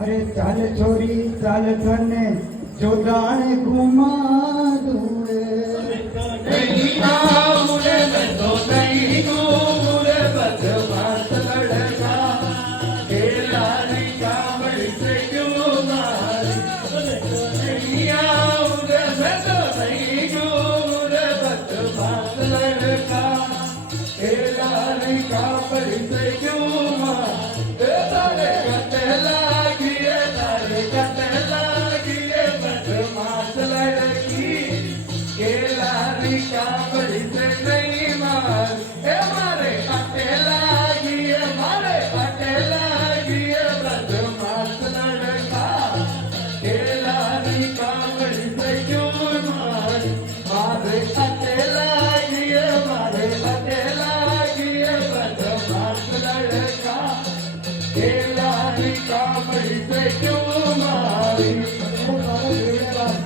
अरे चाल छोरी चाल थने जो दाने घुमा दूए नहीं आऊरे मैं तो नहीं घूमूरे बदमाश लड़का खेलारी कावड़ी से क्यों मारी नहीं आऊरे मैं तो नहीं घूमूरे बदमाश लड़का खेलारी कावड़ी से क्यों मारी तारे कटे लागिए बदमाश लड़की केलारी कावड़ी से नहीं मार मारे कटे लागिए बदमाश लड़का केलारी कावड़ी से क्यों मार मारे कटे लागिए बदमाश लड़का केलारी कावड़ी से क्यों मारी